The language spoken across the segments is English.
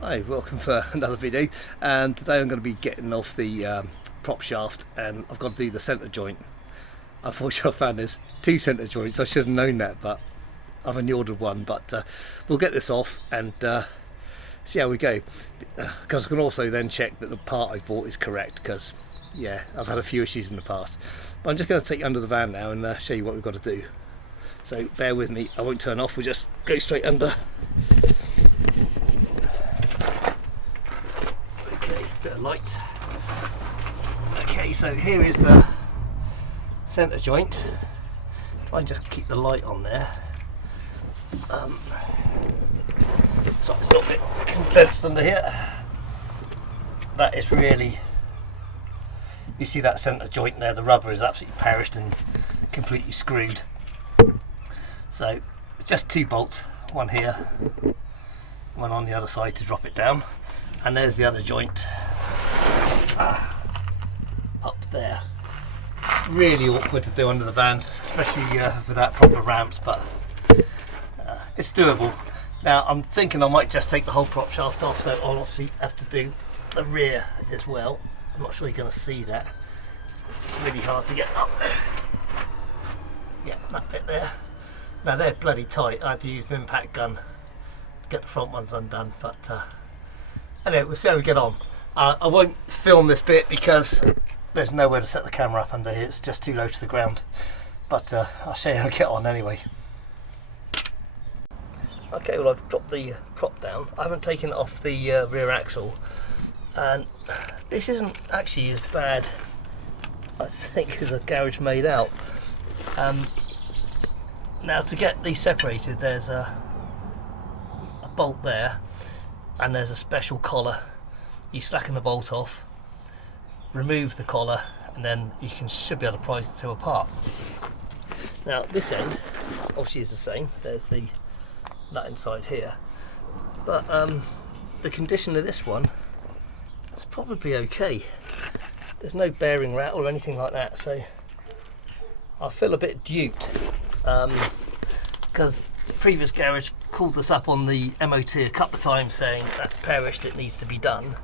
Hi, welcome for another video, and today I'm going to be getting off the prop shaft, and I've got to do the centre joint. Unfortunately, I found there's two centre joints. I should have known that, but I've only ordered one. But we'll get this off and see how we go, because I can also then check that the part I bought is correct, because yeah, I've had a few issues in the past. But I'm just going to take you under the van now and show you what we've got to do. So bear with me, I won't turn off, we'll just go straight under. Bit of light. Okay, so here is the centre joint. If I just keep the light on there, so it's not a bit condensed under here. That is really, you see that centre joint there, the rubber is absolutely perished and completely screwed. So it's just two bolts, one here, one on the other side to drop it down, and there's the other joint up there. Really awkward to do under the van, especially without proper ramps, but it's doable. Now I'm thinking I might just take the whole prop shaft off, so I'll obviously have to do the rear as well. I'm not sure you're going to see that. It's really hard to get up. Yeah, that bit there. Now they're bloody tight. I had to use an impact gun to get the front ones undone, but anyway, we'll see how we get on. I won't film this bit because there's nowhere to set the camera up under here, it's just too low to the ground, but I'll show you how I get on anyway. Okay, well I've dropped the prop down. I haven't taken it off the rear axle, and this isn't actually as bad, I think, as a garage made out. Now to get these separated, there's a bolt there, and there's a special collar. You slacken the bolt off, remove the collar, and then you should be able to prise the two apart. Now this end obviously is the same. There's the nut inside here, but the condition of this one is probably okay. There's no bearing rattle or anything like that, so I feel a bit duped, because previous garage called this up on the MOT a couple of times saying that's perished, it needs to be done.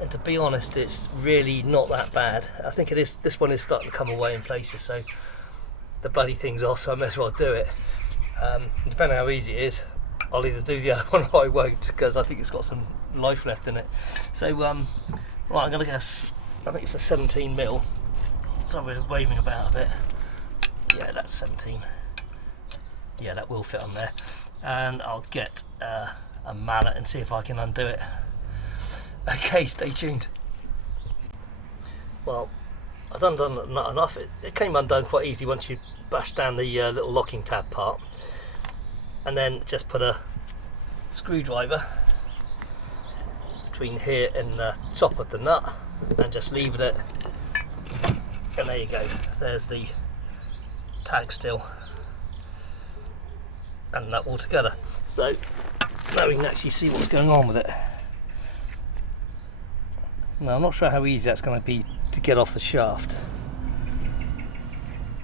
And to be honest, it's really not that bad. I think it is. This one is starting to come away in places, so the bloody thing's off, so I may as well do it. Depending on how easy it is, I'll either do the other one or I won't, because I think it's got some life left in it. So right, I'm going to guess, I think it's a 17 mil. Sorry, we're waving about a bit. Yeah, that's 17. Yeah, that will fit on there. And I'll get a mallet and see if I can undo it. Okay, stay tuned. Well, I've done not enough. It came undone quite easy once you bash down the little locking tab part, and then just put a screwdriver between here and the top of the nut and just leave it, and there you go. There's the tag still and nut all together. So now we can actually see what's going on with it. Now I'm not sure how easy that's going to be to get off the shaft.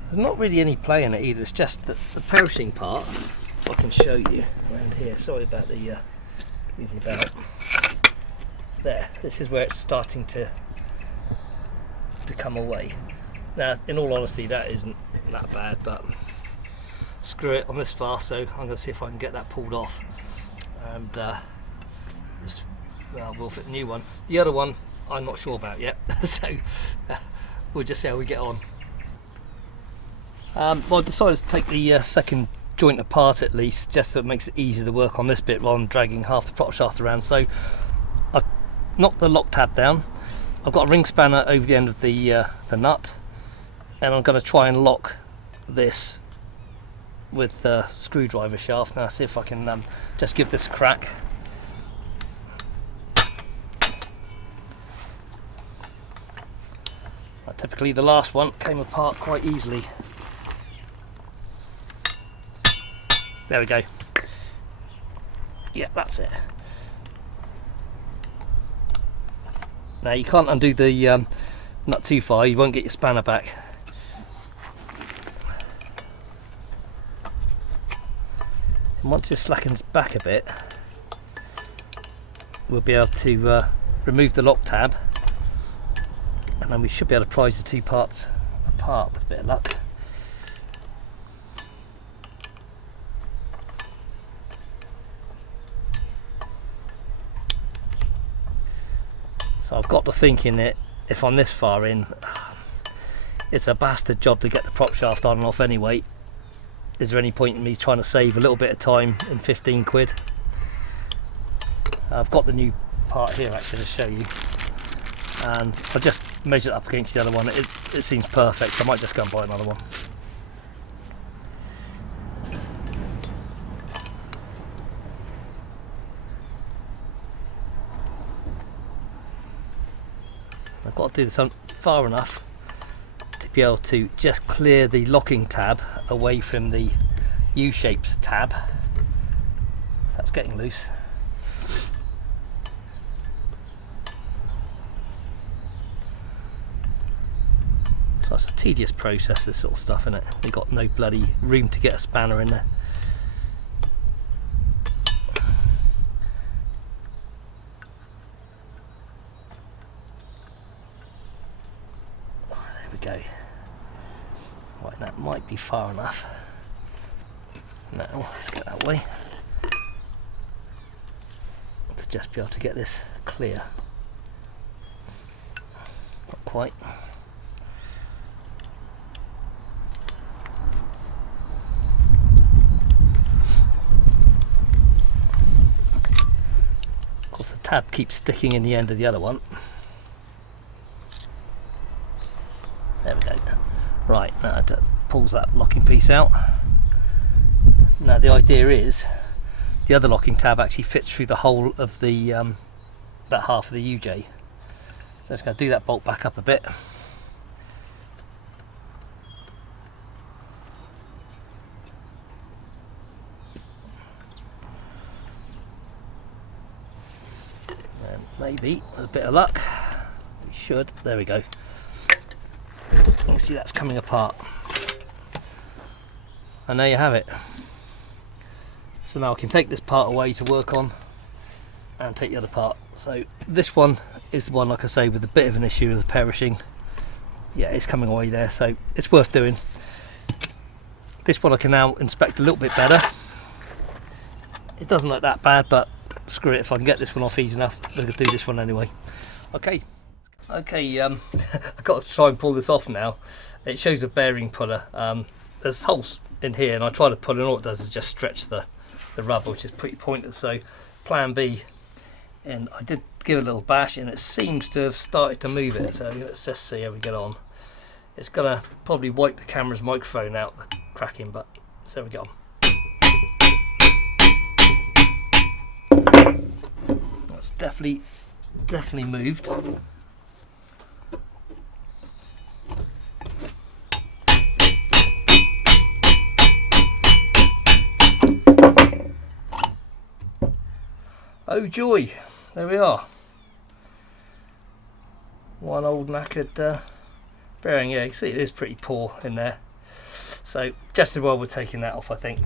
There's not really any play in it either, it's just the perishing part. If I can show you around here, sorry about the moving about. There, this is where it's starting to come away. Now in all honesty that isn't that bad, but screw it, I'm this far, so I'm going to see if I can get that pulled off, and we'll fit a new one. The other one I'm not sure about yet, so we'll just see how we get on. Well, I decided to take the second joint apart at least, just so it makes it easier to work on this bit rather than dragging half the prop shaft around. So I've knocked the lock tab down, I've got a ring spanner over the end of the nut, and I'm going to try and lock this with the screwdriver shaft. Now see if I can just give this a crack. Typically the last one came apart quite easily. There we go. Yeah, that's it. Now you can't undo the nut too far, you won't get your spanner back. And once it slackens back a bit, we'll be able to remove the lock tab, and then we should be able to prise the two parts apart with a bit of luck. So I've got to thinking that if I'm this far in, it's a bastard job to get the prop shaft on and off anyway. Is there any point in me trying to save a little bit of time in 15 quid? I've got the new part here actually to show you, and I just measured it up against the other one. It seems perfect. I might just go and buy another one. I've got to do this far enough to be able to just clear the locking tab away from the U-shaped tab. That's getting loose. So it's a tedious process, this sort of stuff, isn't it? We've got no bloody room to get a spanner in there. Go. Right, that might be far enough. Now let's go that way to just be able to get this clear. Not quite. Of course, the tab keeps sticking in the end of the other one. There we go. Right, now it pulls that locking piece out. Now the idea is the other locking tab actually fits through the whole of the that half of the UJ. So it's going to do that bolt back up a bit. And maybe with a bit of luck we should. There we go. You can see that's coming apart, and there you have it. So now I can take this part away to work on and take the other part. So this one is the one, like I say, with a bit of an issue with the perishing. Yeah, it's coming away there, so it's worth doing. This one I can now inspect a little bit better. It doesn't look that bad, but screw it, if I can get this one off easy enough, I'm going to do this one anyway. Okay, I've got to try and pull this off now. It shows a bearing puller. There's holes in here, and I try to pull it, and all it does is just stretch the rubber, which is pretty pointless. So plan B, and I did give it a little bash, and it seems to have started to move it. So let's just see how we get on. It's gonna probably wipe the camera's microphone out, the cracking, but so there we go. That's definitely moved. Oh joy, there we are. One old knackered bearing. Yeah, you can see it is pretty poor in there. So just as well we're taking that off, I think.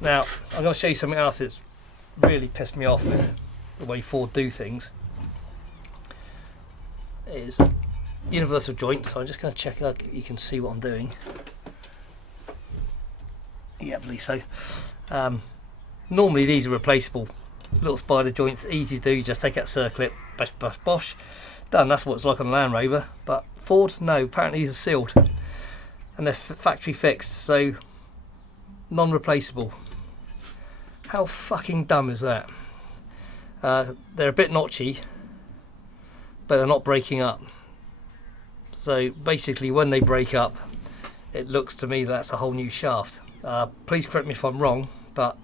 Now I'm going to show you something else that's really pissed me off with the way Ford do things. It is universal joint, so I'm just going to check out you can see what I'm doing. Yeah, I believe so. Normally these are replaceable. Little spider joints, easy to do, you just take out circlip, bash bash bosh, done. That's what it's like on the Land Rover, but Ford, no, apparently these are sealed and they're factory fixed, so non-replaceable. How fucking dumb is that? They're a bit notchy, but they're not breaking up. So basically when they break up, it looks to me that's a whole new shaft. Please correct me if I'm wrong, but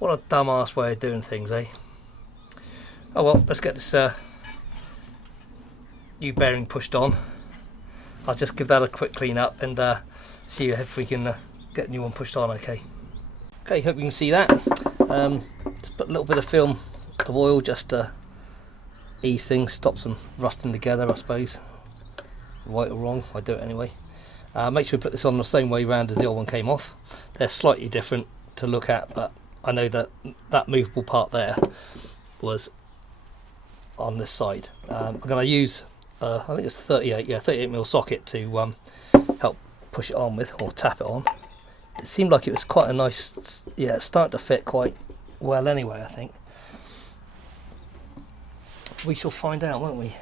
what a dumbass way of doing things, eh? Oh well, let's get this new bearing pushed on. I'll just give that a quick clean up and see if we can get a new one pushed on. Okay, hope you can see that. Just put a little bit of film of oil just to ease things, stop them rusting together, I suppose. Right or wrong, I do it anyway. Make sure we put this on the same way round as the old one came off. They're slightly different to look at, but I know that that movable part there was on this side. I'm going to use I think it's 38mm socket to help push it on with, or tap it on. It seemed like it was quite a nice, yeah, it's starting to fit quite well anyway, I think. We shall find out, won't we?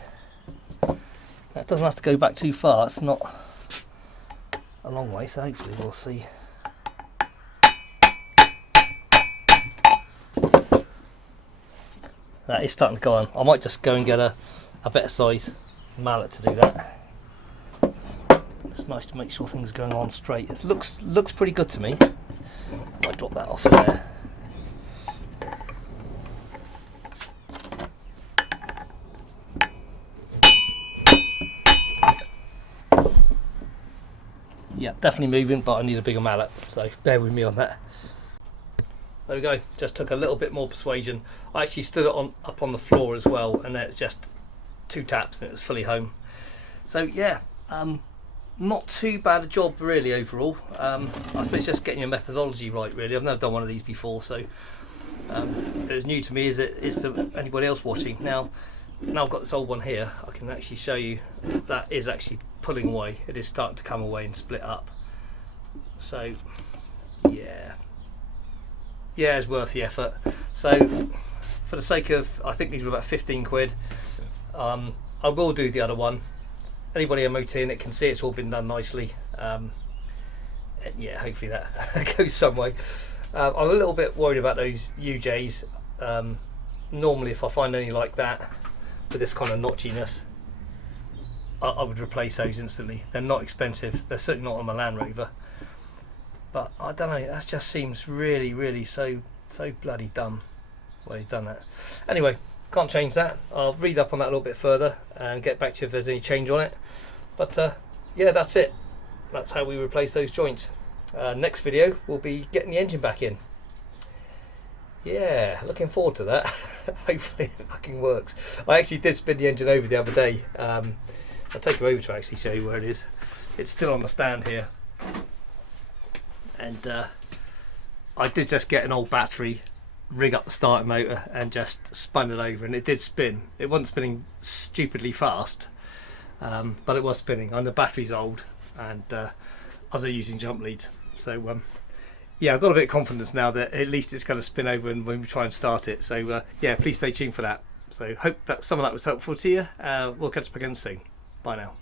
That doesn't have to go back too far, it's not a long way, so hopefully we'll see. That is starting to go on. I might just go and get a better size mallet to do that. It's nice to make sure things are going on straight. It looks pretty good to me. I might drop that off there. Yeah, definitely moving, but I need a bigger mallet, so bear with me on that. There we go, just took a little bit more persuasion. I actually stood it up on the floor as well, and then it's just 2 taps and it was fully home. So yeah, not too bad a job really overall. I suppose it's just getting your methodology right really. I've never done one of these before, so it was new to me as it is to anybody else watching. Now I've got this old one here, I can actually show you that is actually pulling away. It is starting to come away and split up. So yeah, it's worth the effort. So for the sake of, I think these were about 15 quid. I will do the other one. Anybody MOTing it can see it's all been done nicely. And yeah, hopefully that goes some way. I'm a little bit worried about those UJs. Normally if I find any like that with this kind of notchiness, I would replace those instantly. They're not expensive, they're certainly not on my Land Rover, but I don't know, that just seems really so bloody dumb why you've done that. Anyway, can't change that. I'll read up on that a little bit further and get back to you if there's any change on it. But yeah, that's it. That's how we replace those joints. Next video we'll be getting the engine back in. Yeah, looking forward to that. Hopefully it fucking works. I actually did spin the engine over the other day. I'll take you over to actually show you where it is. It's still on the stand here. And I did just get an old battery, rig up the starter motor and just spun it over, and it did spin. It wasn't spinning stupidly fast, but it was spinning, and the battery's old, and I was using jump leads. So yeah, I've got a bit of confidence now that at least it's going to spin over and when we try and start it. So yeah, please stay tuned for that. So hope that some of that was helpful to you. We'll catch up again soon. Bye now.